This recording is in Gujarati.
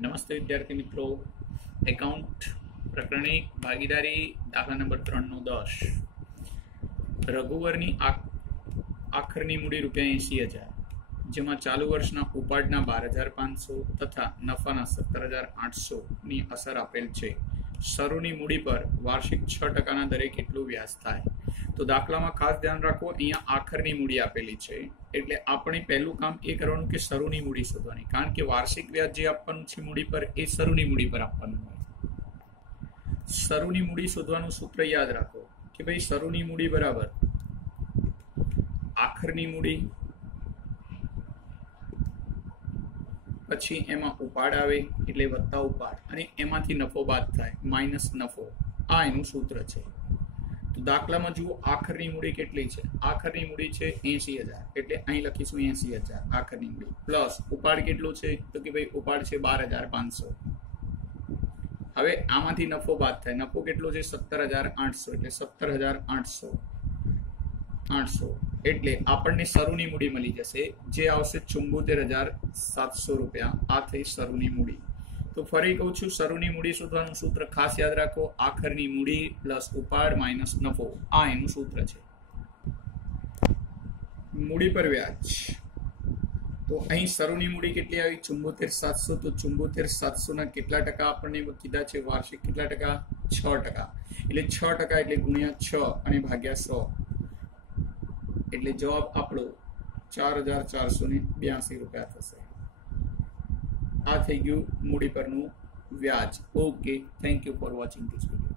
નમસ્તે વિદ્યાર્થી મિત્રો, એકાઉન્ટ પ્રકરણ 1 ભાગીદારી દાખલા નંબર 3/10 રઘુવરની આખરની મૂડી ₹80,000 જેમાં ચાલુ વર્ષના ઉપાડના 12,500 તથા નફાના 17,800 ની અસર આપેલ છે. શરૂની મૂડી પર વાર્ષિક 6%ના દરે કેટલું વ્યાજ થાય? તો દાખલામાં ખાસ ધ્યાન રાખો, અહીંયા આખરની મૂડી આપેલી છે એટલે આપણે પહેલું કામ એ કરવાનું કે શરૂની મૂડી શોધવાની, કારણ કે વાર્ષિક વ્યાજ જે આપવાનું છે મૂડી પર એ શરૂની મૂડી પર આપવાનું હોય. શરૂની મૂડી શોધવાનું સૂત્ર યાદ રાખો કે ભાઈ શરૂની મૂડી બરાબર આખરની મૂડી, પછી એમાં ઉપાડ આવે એટલે વત્તા ઉપાડ, અને એમાંથી નફો બાદ થાય માઇનસ નફો. આ એનું સૂત્ર છે. તો દાખલામાં જુઓ, આખરની મૂડી કેટલી છે? આખરની મૂડી છે 80,000 એટલે અહીં લખીશું 80,000 આખરની મૂડી, પ્લસ ઉપાડ કેટલું છે? તો કે ભાઈ ઉપાડ છે 12,500. હવે આમાંથી નફો બાદ થાય, નફો કેટલો છે? 17,800 એટલે 17,800 એટલે આપણને શરૂની મૂડી મળી જશે જે આવશે 74,700 રૂપિયા. આ થઈ શરૂની મૂડી. તો ફરી કહું છું, શરૂની મૂડી શોધવાનું સૂત્ર ખાસ યાદ રાખો, આખરની મૂડી પ્લસ ઉપાડ માઇનસ નફો. આ એનું સૂત્ર છે. મૂડી પર વ્યાજ, તો અહીં શરૂની મૂડી કેટલી આવી? 74,700. તો 74,700 ના કેટલા ટકા આપણને કીધા છે? વાર્ષિક કેટલા ટકા? 6%. એટલે 6% એટલે ગુણ્યા 6 અને ભાગ્યા 100 એટલે જવાબ આપણો 4,482 રૂપિયા થશે. આ થઈ ગયું મૂડી પરનું વ્યાજ. Okay, thank you for watching this video.